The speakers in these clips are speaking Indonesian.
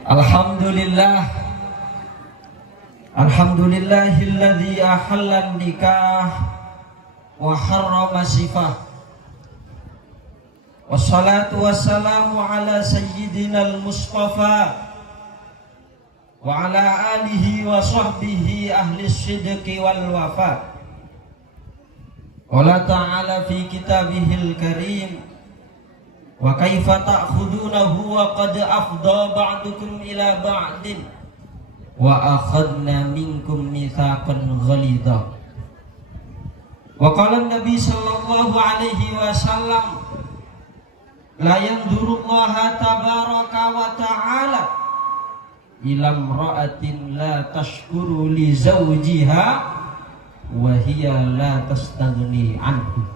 Alhamdulillah, alhamdulillahilladzi ahallan nikah wa harrama sifah. Wassalatu wassalamu ala sayyidinal mustafa wa ala alihi wa sahbihi ahli sidqi wal wafa. Qala ta'ala fi kitabihil karim, wa kaifa ta'khudunahu wa qad afdha ba'dukum ila ba'din wa akhadna minkum mitsaqan ghalidha. Wa qala an-nabi sallallahu alaihi wasallam, la yanzurullaha tabaraka wa ta'ala ila imra'atin la tashkuru li zawjiha wa hiya la tastaghni anhu.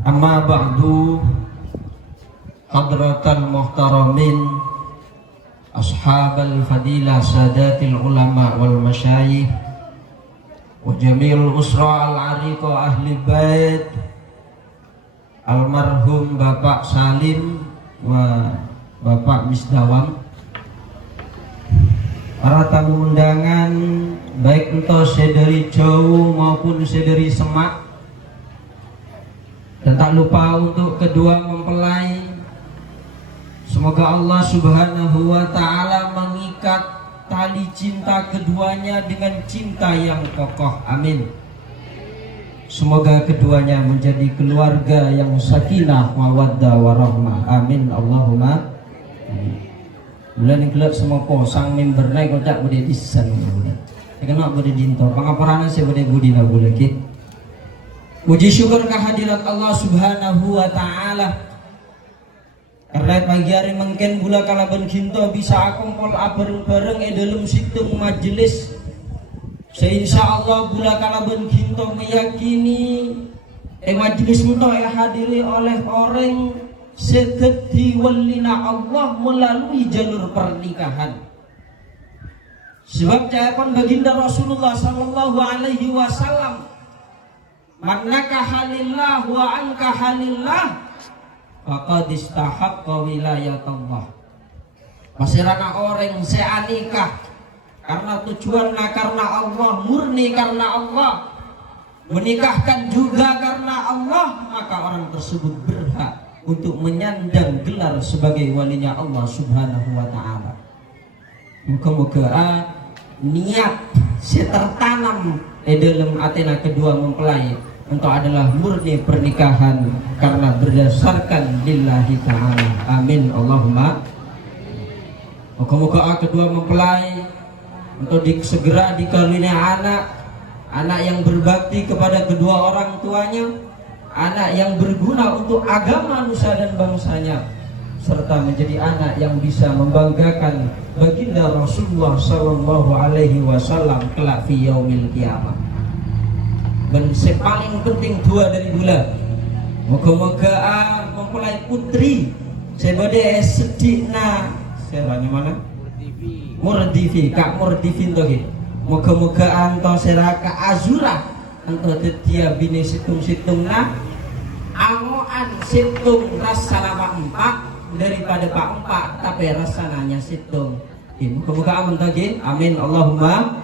Amma ba'du, hadratal muhtaramin, ashabal fadilah, sadatil ulama wal masyayikh, wa jami'ul usra al-ariqa ahli bait almarhum Bapak Salim wa Bapak Misdawam, para tamu undangan baik entah sedari jauh maupun sedari Semak, dan tak lupa untuk kedua mempelai. Semoga Allah subhanahu wa ta'ala mengikat tali cinta keduanya dengan cinta yang kokoh, amin. Semoga keduanya menjadi keluarga yang sakinah mawaddah warahmah, amin Allahumma amin. Bulan yang kelak semua sang member naik kodak boleh disan bulan kenapa boleh dinto pengaparan saya boleh budi lah boleh kit. Puji syukur kehadirat Allah subhanahu wa ta'ala, karena pagi hari mungkin bula kalaban kinto bisa akumpul bareng-bareng dalam situng majelis. Insyaallah bula kalaban kinto meyakini majelis itu hadiri oleh orang sedeti walina Allah melalui jalur pernikahan. Sebab jawaban baginda Rasulullah sallallahu alaihi wasallam, man nakaha lillah wa ankaha lillah faqad istahaqqa wilayatullah. Masirana orang seanikah karena tujuannya karena Allah, murni karena Allah, menikahkan juga karena Allah, maka orang tersebut berhak untuk menyandang gelar sebagai walinya Allah subhanahu wa ta'ala. Muka-muka niat tertanam dalam atena kedua mempelai untuk adalah murni pernikahan karena berdasarkan lillahi ta'ala, amin Allahumma. Muka-muka kedua mempelai untuk segera dikaruniai anak yang berbakti kepada kedua orang tuanya, anak yang berguna untuk agama nusa dan bangsanya, serta menjadi anak yang bisa membanggakan baginda Rasulullah sallallahu alaihi wasallam kelak fi yaumil qiyamah. Dan paling penting dua dari bulan, moga-moga mempelai putri sebade sedikna sebanya mana Murdifi kak Murdifi toge, moga-moga anto seraka azura anto tetia bini situng-situngna angoan situng rasana pak empat daripada pak empat tapi rasananya situng. Moga-moga aman toge, amin Allahumma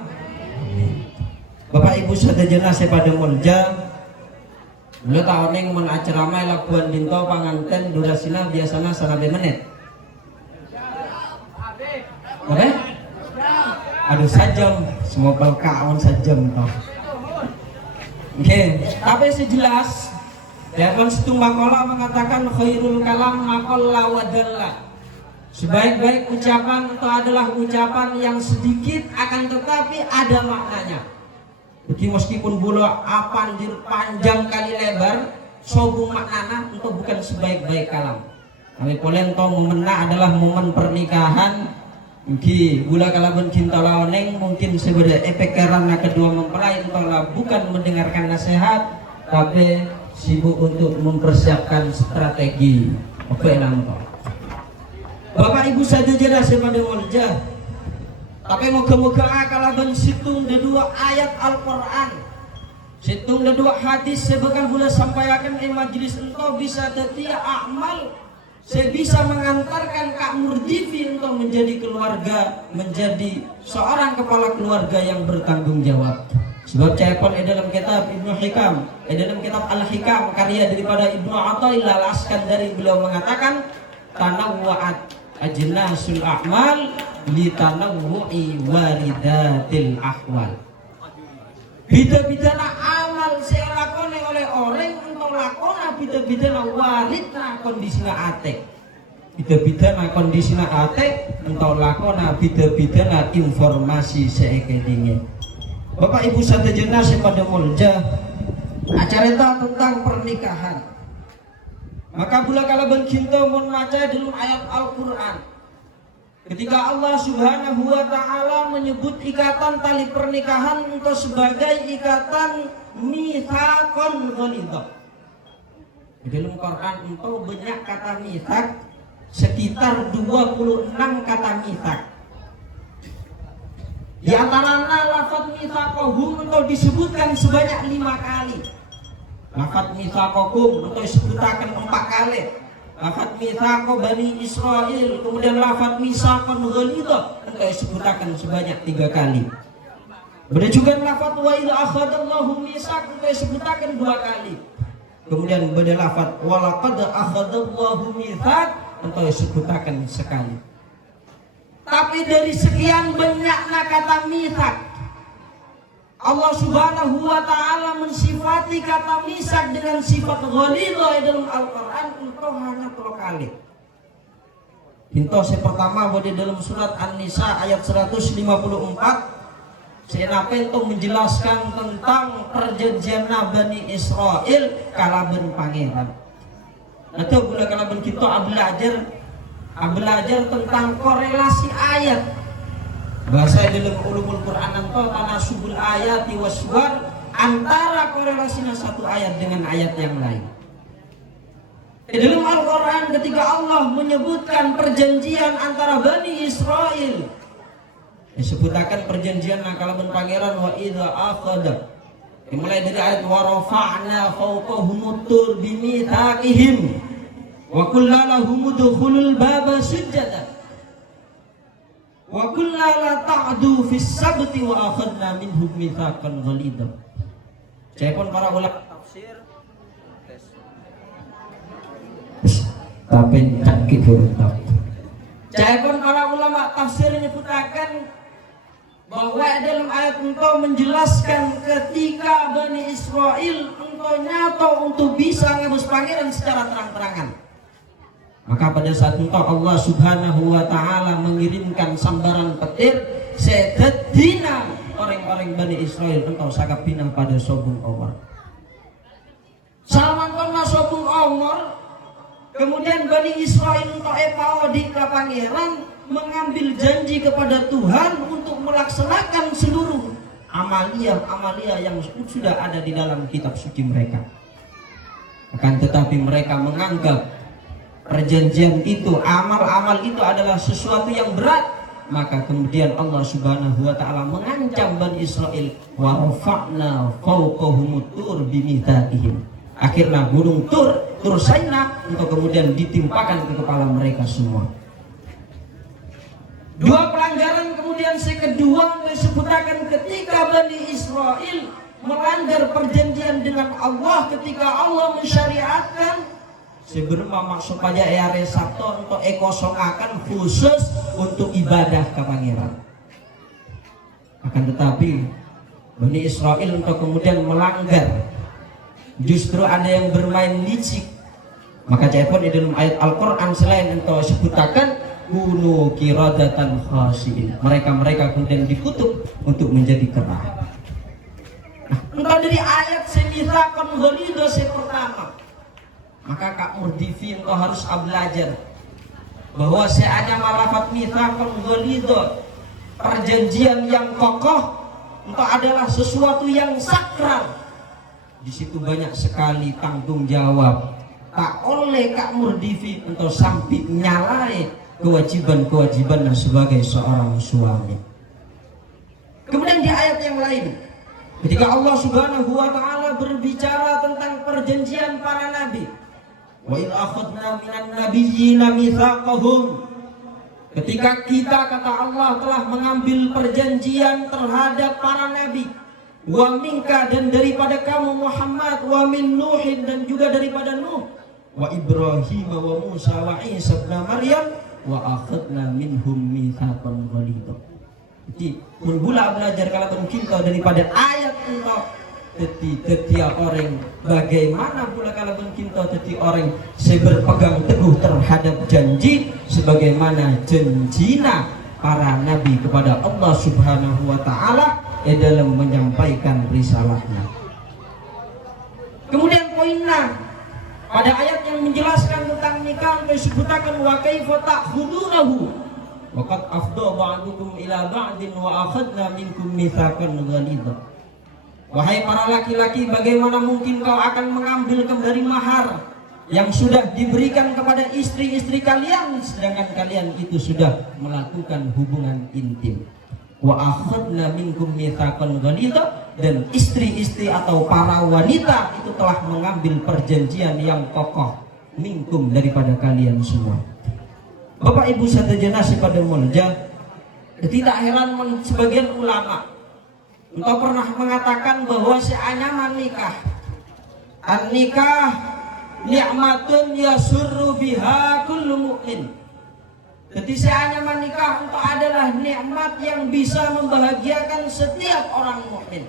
amin. Bapak Ibu sadayana pada mulja, lo tahun yang menaceramai lakuan dinto panganten durasinya biasanya 100 menit. Oke? Aduh sajam, semua kawan sajam toh. Oke, tapi sejelas Dalam setumbang kola mengatakan khairul kalam maqalla wa dalla. Sebaik-baik ucapan itu adalah ucapan yang sedikit akan tetapi ada maknanya. Jadi meskipun bola apandir panjang kali lebar, sobung maknana itu bukan sebaik-baik kalam. Kami polen to momenna adalah momen pernikahan. Mungkin gula kalaban cinta lawaneng mungkin sebagai efek karena kedua mempelai entahlah bukan mendengarkan nasihat tapi sibuk untuk mempersiapkan strategi. Oke nampak. Bapak Ibu saja jelas pada wajah. Tapi moga-moga kalaban situng dua ayat Al-Quran, situng dua hadis sebagai gula sampaikan majlis entah bisa tetia amal saya bisa mengantarkan Kak Murdifi untuk menjadi keluarga, menjadi seorang kepala keluarga yang bertanggung jawab. Sebab Caipon dalam kitab Ibnu Hikam, dalam kitab Al-Hikam karya daripada Ibnu Athaillah Al-Askandari, beliau mengatakan tanawwa'at ajnasul a'mal li tanawwu'i waridatil ahwal. Bida-bidana amal saya lakoni oleh orang untuk lakona bida-bidana waridna kondisina ate. Bida-bidana kondisina ate untuk lakona bida-bidana informasi seekedinge. Bapak Ibu sadayana pada mulja acara tentang pernikahan. Maka bula kalaban kinto mun maca dalam ayat Al-Qur'an. Ketika Allah Subhanahu wa taala menyebut ikatan tali pernikahan untuk sebagai ikatan mitsaqon ghalidha. Di dalam Quran itu banyak kata mitsaq, sekitar 26 kata mitsaq. Di antaranya lafaz mitsaqahum untuk disebutkan sebanyak 5 kali. Lafaz mitsaqakum untuk disebutkan 4 kali. Lafaz mitsaqo Bani Israil, kemudian lafaz mitsaqon ghalidha untuk disebutkan sebanyak 3 kali. Begitu juga lafaz wa idza akhadallahu mitsaq untuk disebutkan 2 kali. Kemudian beda lafaz wa laqad akhadallahu mitsaq untuk disebutkan sekali. Tapi dari sekian banyaknya kata mitsaq, Allah Subhanahu wa taala mensifati kata mitsaq dengan sifat ghalidha dalam Al-Qur'an untuk hanya 3 kali. Pintu yang pertama di dalam surat An-Nisa ayat 154, saya untuk menjelaskan tentang perjanjian Bani Israel kalaban pangeran. Atau bila kalaban kita belajar tentang korelasi ayat. Bahasa dalam ulumul Quran itu tanasubul ayati waswar, antara korelasinya satu ayat dengan ayat yang lain. Di dalam Al-Quran ketika Allah menyebutkan perjanjian antara Bani Israel, disebutkan perjanjian kalaban pangeran wa idza akhadha, dimulai dari ayat wa rafa'na fawqahum tur bimitsaqihim wa qulna lahum udkhulul baba sujada wa qulna la ta'du fis sabti wa akhadna minhum mitsaqan ghalidha. Caipun para ulama tafsir tapi sakit huruf. Caipun para ulama tafsir menyebutkan bahwa dalam ayat itu menjelaskan ketika Bani Israel untuk nyata untuk bisa ngabus pangeran secara terang-terangan. Maka pada saat itu Allah Subhanahu wa taala mengirimkan sambaran petir sededina orang-orang Bani Israel untuk sakap pinang pada sobung Omar. Salman sobung Omar, kemudian Bani Israel untuk di pangeran mengambil janji kepada Tuhan untuk melaksanakan seluruh amalia yang sudah ada di dalam kitab suci mereka. Akan tetapi mereka menganggap perjanjian itu, amal-amal itu adalah sesuatu yang berat. Maka kemudian Allah Subhanahu wa taala mengancam Bani Israel, wa rafa'na fawqahum tur bimitsaqihim. Akhirnya gunung Tur Saina untuk kemudian ditimpakan ke kepala mereka semua. 2 pelanggaran kemudian kedua disebutkan ketika Bani Israel melanggar perjanjian dengan Allah ketika Allah mensyariatkan seberapa supaya area Sabtu untuk ekosongakan khusus untuk ibadah ke pangeran. Akan tetapi Bani Israel untuk kemudian melanggar, justru ada yang bermain licik. Maka Caipun di dalam ayat Al-Quran selain untuk sebutakan kunu kiradatan khasiin, mereka kemudian dikutuk untuk menjadi kera. Nah, entah dari ayat semitsaqon ghalidha pertama, maka Kak Murdifi engkau harus belajar bahwa ada lafaz mitsaqon ghalidha, perjanjian yang kokoh, engkau adalah sesuatu yang sakral. Di situ banyak sekali tanggung jawab. Tak oleh Kak Murdifi untuk sampai nyalai kewajiban-kewajiban sebagai seorang suami. Kemudian di ayat yang lain, ketika Allah Subhanahu wa taala berbicara tentang perjanjian para nabi, Wa idh akhadna minan nabiyyina mitsaqahum. Ketika kita, kata Allah, telah mengambil perjanjian terhadap para nabi, wa minka, dan daripada kamu Muhammad, wa min Nuhin, dan juga daripada Nuh, wa Ibrahim wa Musa wa Isa ibn Maryam, wa akhadna minhum mitsaqan ghalidha. Jadi pun pula belajar kalau kita daripada ayat Allah. Jadi orang bagaimana pula kalau kita jadi orang berpegang teguh terhadap janji sebagaimana janjina para nabi kepada Allah Subhanahu wa taala dalam menyampaikan risalahnya. Kemudian poinnya pada ayat yang menjelaskan tentang nikah disebutkan wa kaifa ta'khudunahu wa qad afdha ba'dukum ila ba'din wa akhadna minkum mitsaqan ghalidha. Wahai para laki-laki, bagaimana mungkin kau akan mengambil kembali mahar yang sudah diberikan kepada istri-istri kalian sedangkan kalian itu sudah melakukan hubungan intim. Wa akhadna minkum mitsaqan ghalidha, dan istri-istri atau para wanita itu telah mengambil perjanjian yang kokoh minkum daripada kalian semua. Bapak Ibu sadayana pada mulja, tidak heran sebagian ulama engkau pernah mengatakan bahwa seanyaman nikah, an-nikah ni'matun yasurru biha kullu mu'min. Jadi seanyaman nikah itu adalah nikmat yang bisa membahagiakan setiap orang mukmin.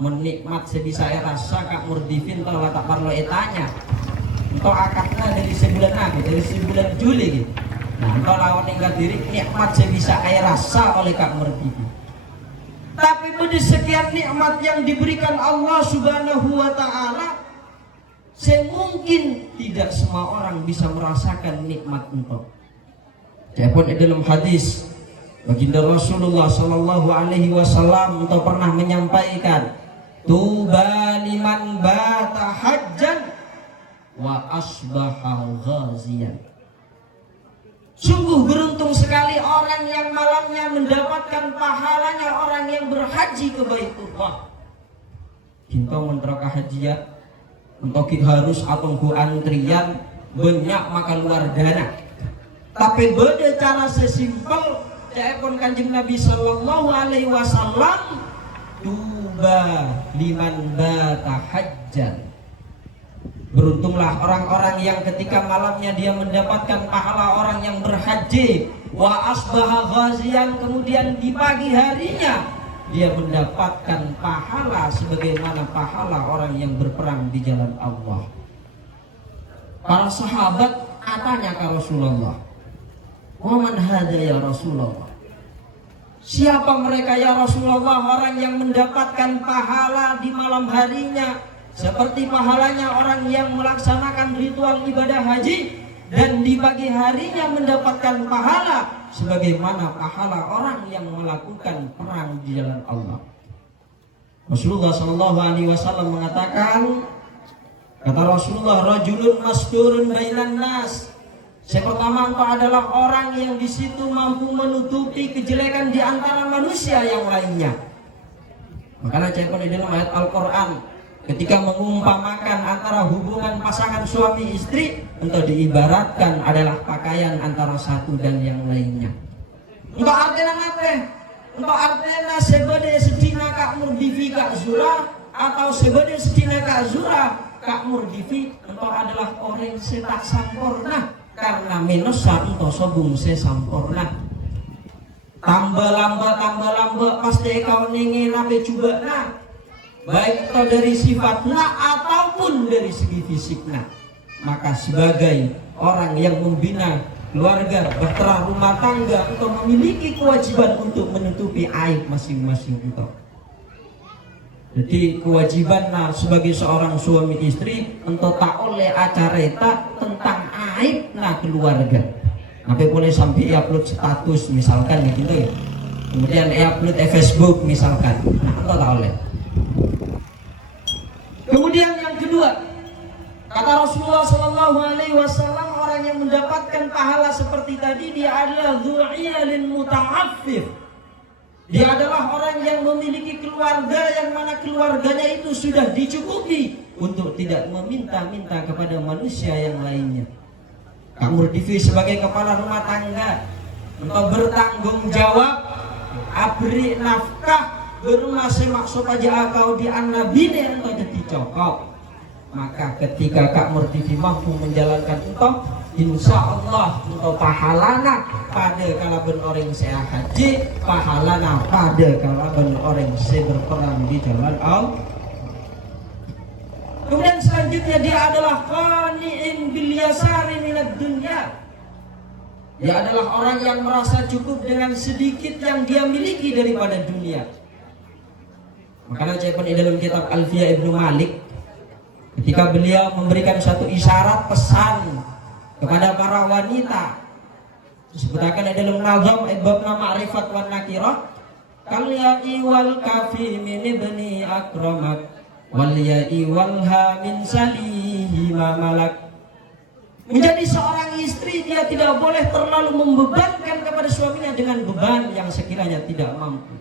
Menikmat sebisa rasa kak murdifin kalau tak perlu etanya. Engkau akadnya dari sebulan Juli gitu. Nah, engkau lawan enggak diri nikmat sebisa rasa oleh kak murdifin. Tapi pada sekian nikmat yang diberikan Allah Subhanahu wa taala, semungkin tidak semua orang bisa merasakan nikmat engkau. Adapun dalam hadis baginda Rasulullah sallallahu alaihi wasallam engkau pernah menyampaikan, tuba liman bata hajjan wa asbaha ghaziyan. Sungguh beruntung sekali orang yang malamnya mendapatkan pahalanya orang yang berhaji ke Baitullah. Kita menteraka hajian, untuk harus atau antrian banyak maka luar dana. Tapi beda cara sesimpel, pun Kanjeng Nabi Sallallahu Alaihi Wasallam, tuba liman bata hajjan. Beruntunglah orang-orang yang ketika malamnya dia mendapatkan pahala orang yang berhaji, wa asbaha ghaziyan, kemudian di pagi harinya dia mendapatkan pahala sebagaimana pahala orang yang berperang di jalan Allah. Para sahabat katanya ke Rasulullah, wa man hadza ya Rasulullah? Siapa mereka ya Rasulullah, orang yang mendapatkan pahala di malam harinya seperti pahalanya orang yang melaksanakan ritual ibadah haji, dan di pagi harinya mendapatkan pahala sebagaimana pahala orang yang melakukan perang di jalan Allah. Rasulullah Shallallahu Alaihi Wasallam mengatakan, kata Rasulullah, rajulun masturun bainan nas. Yang pertama, engkau adalah orang yang di situ mampu menutupi kejelekan di antara manusia yang lainnya. Makanya cekon di dalam ayat Al-Quran, ketika mengumpamakan antara hubungan pasangan suami istri, untuk diibaratkan adalah pakaian antara satu dan yang lainnya. Untuk artinya apa? Untuk artinya sebede sedina kak murdifi kak zura, atau sebede sedina kak zura kak murdifi, untuk adalah orang setak sampurna, karena menosa untuk sobung se sampurna. Tambah lamba pasti kau ingin nabe coba nah, baik itu dari sifatnya ataupun dari segi fisiknya. Maka sebagai orang yang membina keluarga, bahtera rumah tangga, untuk memiliki kewajiban untuk menutupi aib masing-masing itu. Jadi kewajiban sebagai seorang suami istri untuk tak oleh acara tentang aib keluarga. Sampai boleh sampai upload status misalkan gitu ya. Kemudian upload Facebook misalkan. Nah, itu tak oleh. Kemudian yang kedua, kata Rasulullah Sallallahu Alaihi Wasallam, orang yang mendapatkan pahala seperti tadi dia adalah dzul'iyalin muta'affif. Dia adalah orang yang memiliki keluarga yang mana keluarganya itu sudah dicukupi untuk tidak meminta-minta kepada manusia yang lainnya. Kak Murdifi sebagai kepala rumah tangga untuk bertanggung jawab, abri nafkah berumah semak sopaja kau di annabine untuk jadi cokok. Maka ketika Kak Murdifi mampu menjalankan itu, insya Allah untuk pahalana pada kalaban orang saya haji, pahalana pada kalaban orang saya berperang di jalan Allah. Kemudian selanjutnya dia adalah qani'in bil yasari minad dunya. Dia adalah orang yang merasa cukup dengan sedikit yang dia miliki daripada dunia. Makanya saya pun di dalam kitab Alfiyah Ibnu Malik, ketika beliau memberikan satu isyarat pesan kepada para wanita, disebutkan di dalam nazam ibabna ma'rifat wan nakirah, kal ya'i wal kafi min ibni akramak wal ya'i wal ha min salihi ma malak. Menjadi seorang istri, dia tidak boleh terlalu membebankan kepada suaminya dengan beban yang sekiranya tidak mampu.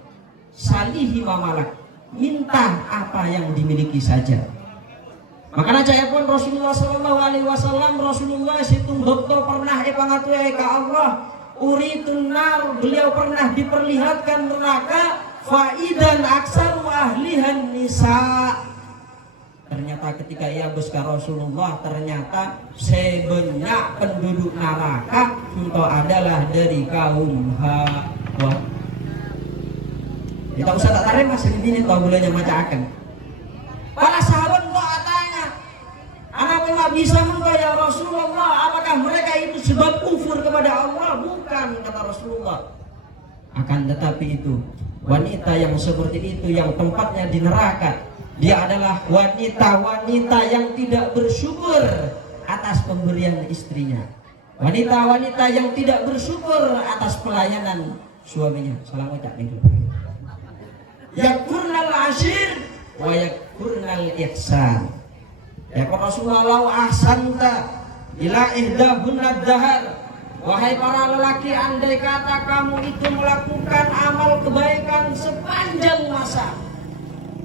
Salihi ma malak, minta apa yang dimiliki saja. Makanya saya pun Rasulullah SAW, Rasulullah situng dokter pernah pangatue ke Allah uritun nar, beliau pernah diperlihatkan neraka, faidan aksaru ahlihan nisa. Ternyata ketika ia besar Rasulullah, ternyata sebanyak penduduk neraka itu adalah dari kaum Hawa. Kita usah tak tarik masih ini tahu bolehnya macakan. Para sahabat tanya, anak nggak bisa engkau ya Rasulullah, apakah mereka itu sebab kufur kepada Allah? Bukan, kata Rasulullah. Akan tetapi itu wanita yang seperti itu yang tempatnya di neraka. Dia adalah wanita-wanita yang tidak bersyukur atas pemberian istrinya. Wanita-wanita yang tidak bersyukur atas pelayanan suaminya. Salam ucap itu. Yakurnal ashir wa yakurnal ihsan. Ya Rasulullah, lau ahsanta ila ihdahunna dahar. Wahai para lelaki, andai kata kamu itu melakukan amal kebaikan sepanjang masa,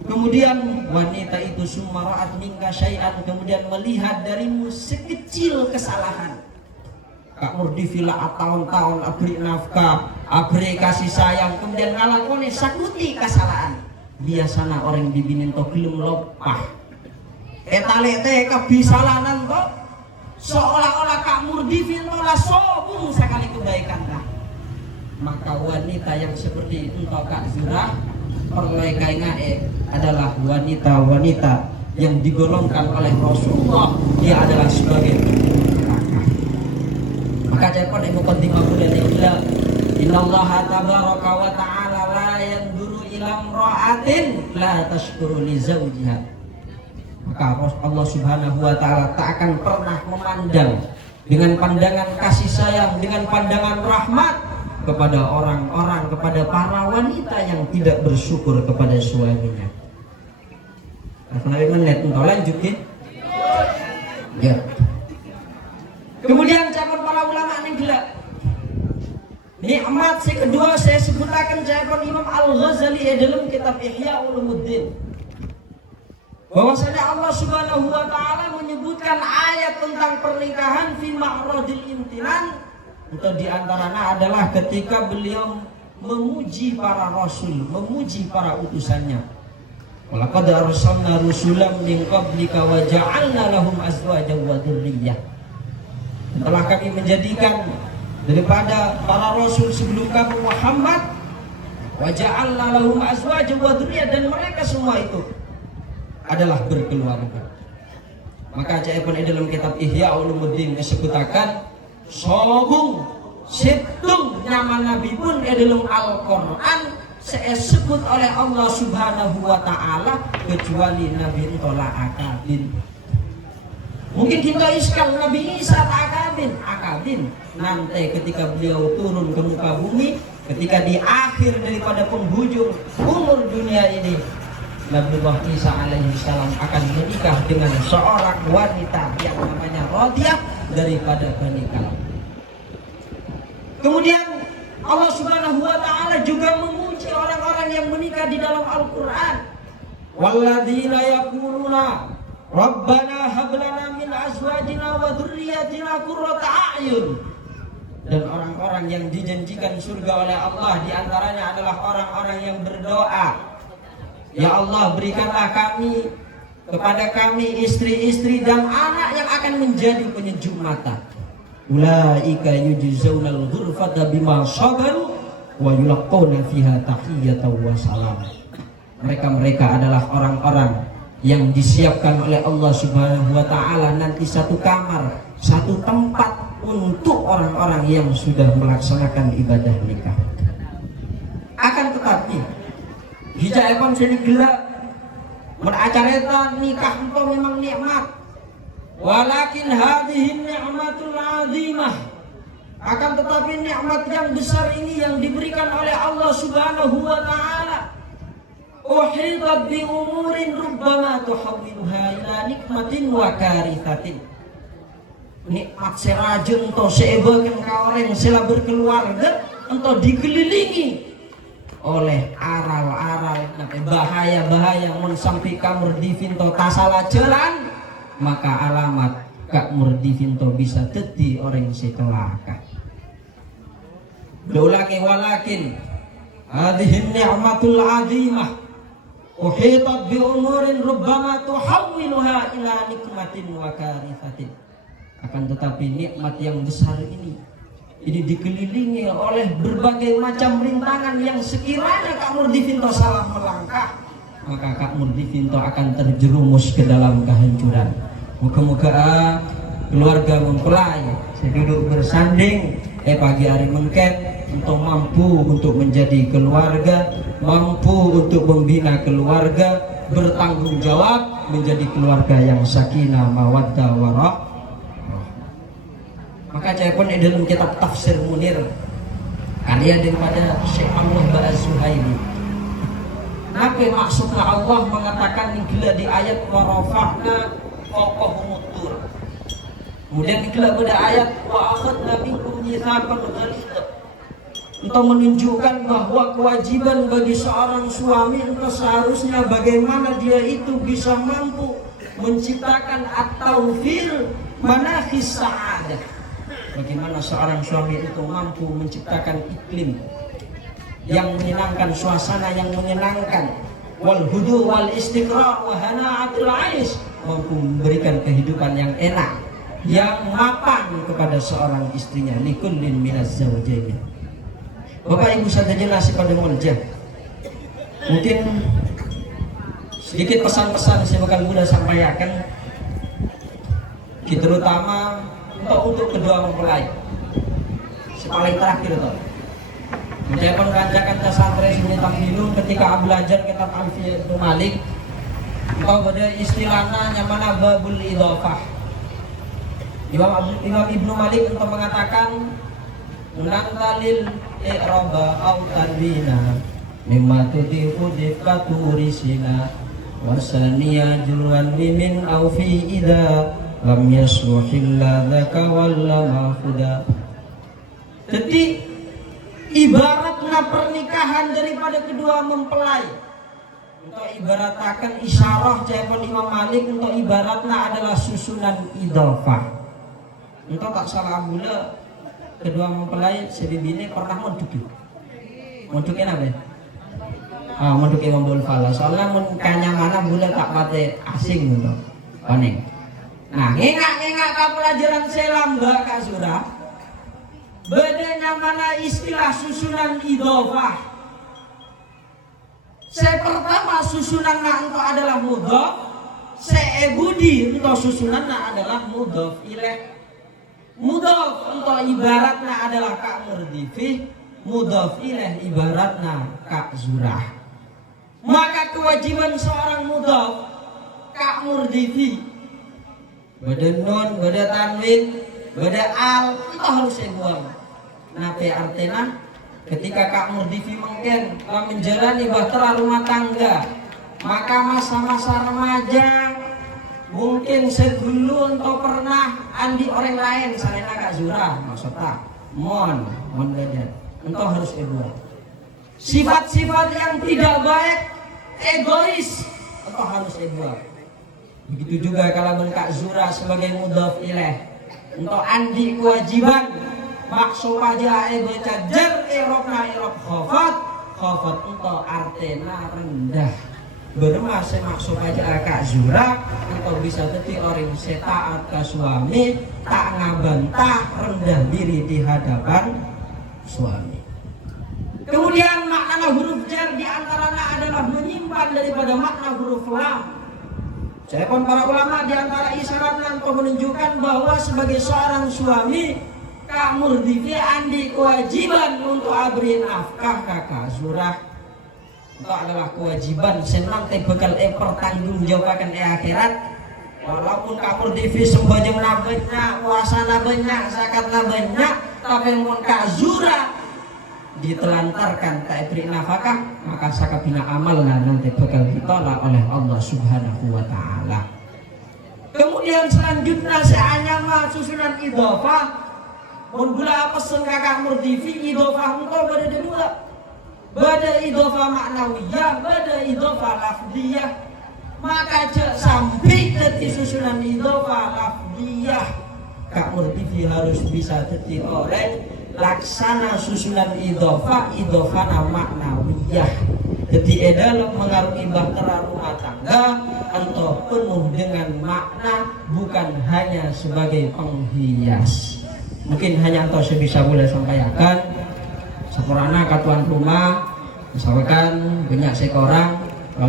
kemudian wanita itu sumara'at minka syai'an, kemudian melihat darimu sekecil kesalahan, Kak Murdifi lah tahun-tahun abri nafkah, abri kasih sayang, kemudian ngalakoni sakuti kesalahan, biasana orang dibinin to gelem lopah etalete kebisalanan to seolah-olah Kak Murdifi lah sobung sekali kebaikan dah. Maka wanita yang seperti itu to Kak Zurah perlekainga adalah wanita-wanita yang digolongkan oleh Rasulullah, dia adalah sebagai neraka. Maka cepon ibu kontima muda dia innallaha tabaraka wa ta'ala la yanzuru ila imra'atin la tashkuru li zawjiha. Maka Allah Subhanahu wa ta'ala tak akan pernah memandang dengan pandangan kasih sayang, dengan pandangan rahmat kepada orang-orang, kepada para wanita yang tidak bersyukur kepada suaminya. Nah, menit untuk lanjut ya. Kemudian campur para ulama ini gila. Nikmat kedua saya sebutkan campur Imam Al-Ghazali dalam kitab Ihya Ulumuddin. Bahwasanya Allah Subhanahu wa ta'ala menyebutkan ayat tentang pernikahan fi ma'radil imtinan. Untuk diantaranya adalah ketika beliau memuji para rasul, memuji para utusannya. Walaqad arsalna rusulan min qablika wa ja'alna lahum azwajan wa dzurriyyah. Telah kami menjadikan daripada para rasul sebelum kamu Muhammad, wa ja'alna lahum azwajan wa dzurriyyah, dan mereka semua itu adalah berkeluarga. Maka saya pun dalam kitab Ihya Ulumuddin disebutkan sobung situng nama Nabi pun dalam Al-Quran saya sebut oleh Allah Subhanahu wa ta'ala kecuali Nabi Tola Akabin. Mungkin kita iskal Nabi Isa Akabin nanti ketika beliau turun ke muka bumi, ketika di akhir daripada penghujung umur dunia ini, Nabiullah Isa alaihi salam akan menikah dengan seorang wanita yang namanya Radiyah daripada Bani Kalb. Kemudian Allah Subhanahu wa ta'ala juga memuji orang-orang yang menikah di dalam Al-Quran. Walladzina yaquluna Rabbana hab lana min azwajina wa dzurriyyatina qurrata a'yun. Dan orang-orang yang dijanjikan surga oleh Allah diantaranya adalah orang-orang yang berdoa, ya Allah berikanlah kepada kami istri-istri dan anak yang akan menjadi penyejuk mata. Ulaika yujzaunal ghurfata bima sabaru wa yulaqawna fiha tahiyyatan wa salam. Mereka adalah orang-orang yang disiapkan oleh Allah Subhanahu wa taala nanti satu kamar, satu tempat untuk orang-orang yang sudah melaksanakan ibadah nikah. Akan tetapi hijaipun sini gelap acareta nikah itu memang nikmat, walakin hadhihi ni'matul azimah. Akan tetapi nikmat yang besar ini yang diberikan oleh Allah Subhanahu wa taala uhidat bi umurin rubbama tuhawwiluha ila nikmatin wa karithatin. Nikmat serajeng to seebeun ka orang sila berkeluarga ento dikelilingi oleh aral-aral bahaya-bahaya mun sampai kamur divinto tasala jalan, maka alamat kamur divinto bisa teti orang sekelaka. Walakin hadhihi ni'matul azimah uhitat bi umurin rubbama tuhawwiluha ila nikmatin wa karithatin. Akan tetapi nikmat yang besar ini dikelilingi oleh berbagai macam rintangan yang sekiranya Kak Murdivinto salah melangkah, maka Kak Murdivinto akan terjerumus ke dalam kehancuran. Moga-moga keluarga mempelai seduduk bersanding pagi hari mengket untuk mampu untuk menjadi keluarga, mampu untuk membina keluarga, bertanggung jawab menjadi keluarga yang sakinah mawaddah warahmah. Maka saya pun dalam kitab Tafsir Munir karya daripada Syekh Abdullah Ba'az-Zuhaili. Apa maksudnya Allah mengatakan gila di ayat wa rafa'na fawqahumut tur. Kemudian gila pada ayat wa akhadna minkum mitsaqan ghalidha. Untuk menunjukkan bahwa kewajiban bagi seorang suami itu seharusnya bagaimana dia itu bisa mampu menciptakan at-tawfir manakhis sa'adah. Bagaimana seorang suami itu mampu menciptakan iklim yang menyenangkan, suasana yang menyenangkan, wal hudu wal istiqrar wa hana'atul ais, mampu memberikan kehidupan yang enak, yang mapan kepada seorang istrinya. Likullin minaz zawjaini. Bapak Ibu saudara nasib pada mulja. Mungkin sedikit pesan-pesan saya bakal mudah sampaikan, terutama untuk kedua mempelai. Paling terakhir tuh, saya pun rancangan pesantren sini Tambilu ketika belajar kitab Alfiyah Ibnu Malik. Engkau pada istilahnya yang mana babul idhofah. Imam Ibnu Malik untuk mengatakan menantalil i'raba au tanwina mimma tudifu difatu risina wasaniya julwan mimin au fi idha lam yasluhilla dzaka walla mafuda. Jadi ibaratnya pernikahan daripada kedua mempelai. Untuk ibaratakan isyarah jawaban Imam Malik untuk ibaratnya adalah susunan idhofah. Untuk tak salah gula kedua mempelai sebibine pernah monduki. Mondukin apa? Monduki ngombol fala. Soalnya kanya mana gula tak pate asing gitu. Aneh. Nah, ngengak ke pelajaran selam Mbak Kak Surah. Bedanya mana istilah susunan idhofah. Pertama susunan itu adalah mudhof, seebudi untuk susunan adalah mudhof ilaih. Mudhof untuk ibaratnya adalah Kak Murdifih, mudhof ilaih ibaratnya Kak Zurah. Maka kewajiban seorang mudhof Kak Murdifih, bada nun, bada tanwin, bada al, itu harus dibuang. Nape artinya ketika Kak Murdifi mungkin menjalani bahtera rumah tangga, maka masa-masa remaja mungkin sedulu untuk pernah andi orang lain selain Kak Zura, maksudnya mon beda, itu harus dibuang. Sifat-sifat yang tidak baik, egois, itu harus dibuang. Begitu juga kalau Kak Zura sebagai mudhaf ilaih. Untuk andi kewajiban maksud aja baca jar irobna irob khafat untuk artena rendah. Bermasa maksud aja Kak Zura untuk bisa teti orang setaat ke suami, tak ngabantah, rendah diri di hadapan suami. Kemudian makna huruf jar diantaranya adalah menyimpan daripada makna huruf lam. Saya pun para ulama diantara isyarat dan menunjukkan bahwa sebagai seorang suami Kak Murdifi andi kewajiban untuk abri nafkah Kak Zura. Itu adalah kewajiban senang bekal pertanggungjawaban akhirat. Walaupun Kak Murdifi sembahyang banyak, puasa banyak, zakat banyak, tapi mun Kak Zura ditelantarkan tak beri nafkah, maka sakabina amal nanti bakal ditolak oleh Allah Subhanahu wa taala. Kemudian selanjutnya seanyama susunan idhofah. Mun gula apa Kak Murdifi idhofah engkau bada dua. Bada idhofah maknawiyah, bada idhofah lafdiyah. Maka sampai teti susunan idhofah lafdiyah, Kak Murdifi harus bisa teti orang laksana susunan idhofah maknawiyah. Jadi dalam mengaruhi bahtera rumah tangga atau penuh dengan makna, bukan hanya sebagai penghias. Mungkin hanya atau sebisa boleh sampaikan seorang katuan rumah, misalkan banyak seorang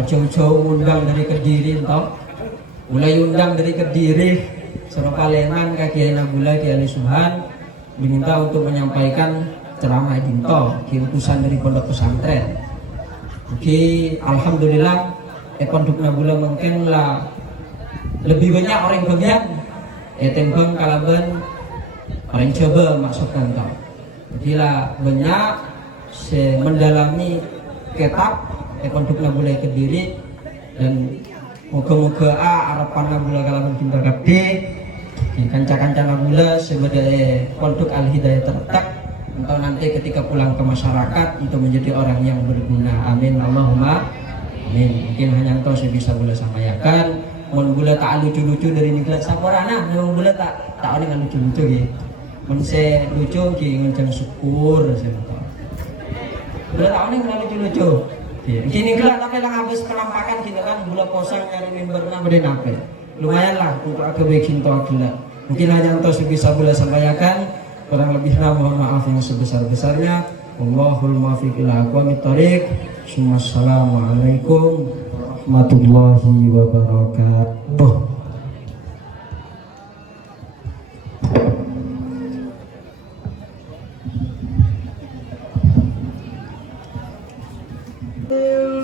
jauh-jauh undang dari Kediri toh, mulai undang dari Kediri Surah Palembang ke Kiai Nabula Kiai Ali Subhan diminta untuk menyampaikan ceramah dinto utusan dari pondok pesantren. Oke, alhamdulillah pondok Nabula mungkin lah lebih banyak orang bagian tembang kalaban orang coba masukkan toh. Bila banyak mendalami kitab pondok Nabula Kediri, dan moga-moga harapan Nabula kalaban cinta kabeh kanca-kanca Nabula sebagai pondok Al Hidayah tertak untuk nanti ketika pulang ke masyarakat itu menjadi orang yang berguna. Amin Allahumma amin. Mungkin hanya engkau saya bisa boleh sampaikan. Mun bula tak lucu-lucu dari niklat saporana, mun bula tak dengan lucu-lucu gitu. Mun saya lucu ki ngonceng syukur saya tahu. Bula tak dengan lucu-lucu. Kini kelak tapi lang habis penampakan kita kan bula posang nyari memberna bade nape. Lumayan lah untuk aku bikin toa kelak. Mungkin hanya untuk bisa boleh sampaikan. Kurang lebihnya mohon maaf yang sebesar-besarnya. Wallahul muwaffiq ila aqwamit thoriq. Assalamualaikum warahmatullahi wabarakatuh.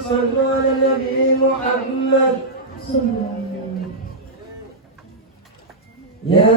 Sallallahu alaihi Muhammad sallallahu alaihi. Ya